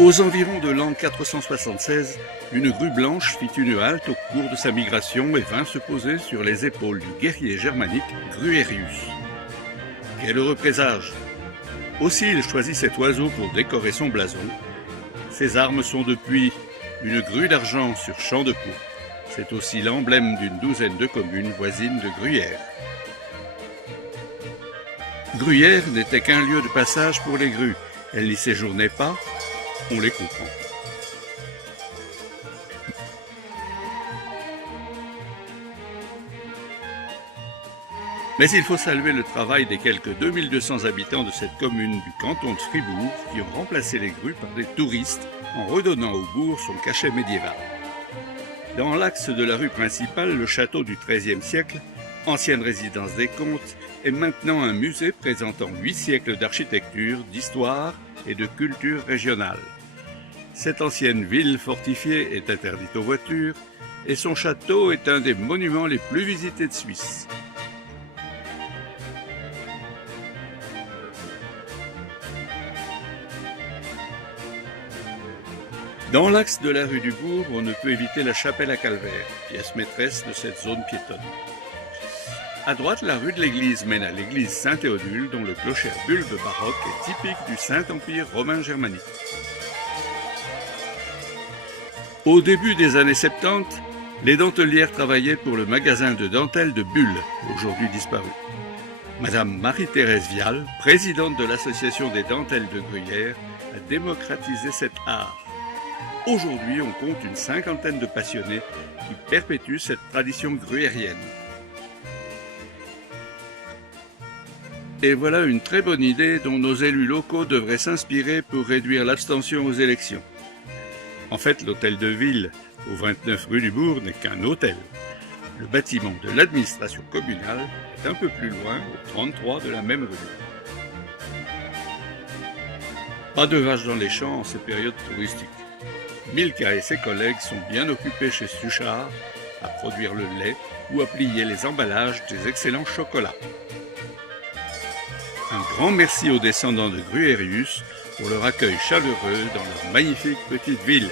Aux environs de l'an 476, une grue blanche fit une halte au cours de sa migration et vint se poser sur les épaules du guerrier germanique Gruerius. Quel heureux présage! Aussi il choisit cet oiseau pour décorer son blason. Ses armes sont depuis une grue d'argent sur champ de pourpre. C'est aussi l'emblème d'une douzaine de communes voisines de Gruyère. Gruyère n'était qu'un lieu de passage pour les grues. Elle n'y séjournait pas, on les comprend. Mais il faut saluer le travail des quelques 2200 habitants de cette commune du canton de Fribourg qui ont remplacé les grues par des touristes en redonnant au bourg son cachet médiéval. Dans l'axe de la rue principale, le château du XIIIe siècle, ancienne résidence des comtes, est maintenant un musée présentant 8 siècles d'architecture, d'histoire et de culture régionale. Cette ancienne ville fortifiée est interdite aux voitures et son château est un des monuments les plus visités de Suisse. Dans l'axe de la rue du Bourg, on ne peut éviter la chapelle à Calvaire, pièce maîtresse de cette zone piétonne. À droite, la rue de l'église mène à l'église Saint-Théodule, dont le clocher à bulbe baroque est typique du Saint-Empire romain germanique. Au début des années 70, les dentelières travaillaient pour le magasin de dentelle de Bulle, aujourd'hui disparu. Madame Marie-Thérèse Vial, présidente de l'association des dentelles de Gruyère, a démocratisé cet art. Aujourd'hui, on compte une cinquantaine de passionnés qui perpétuent cette tradition gruyérienne. Et voilà une très bonne idée dont nos élus locaux devraient s'inspirer pour réduire l'abstention aux élections. En fait, l'hôtel de ville, au 29 rue du Bourg, n'est qu'un hôtel. Le bâtiment de l'administration communale est un peu plus loin, au 33 de la même rue. Pas de vaches dans les champs en ces périodes touristiques. Milka et ses collègues sont bien occupés chez Suchard à produire le lait ou à plier les emballages des excellents chocolats. Un grand merci aux descendants de Gruerius pour leur accueil chaleureux dans leur magnifique petite ville.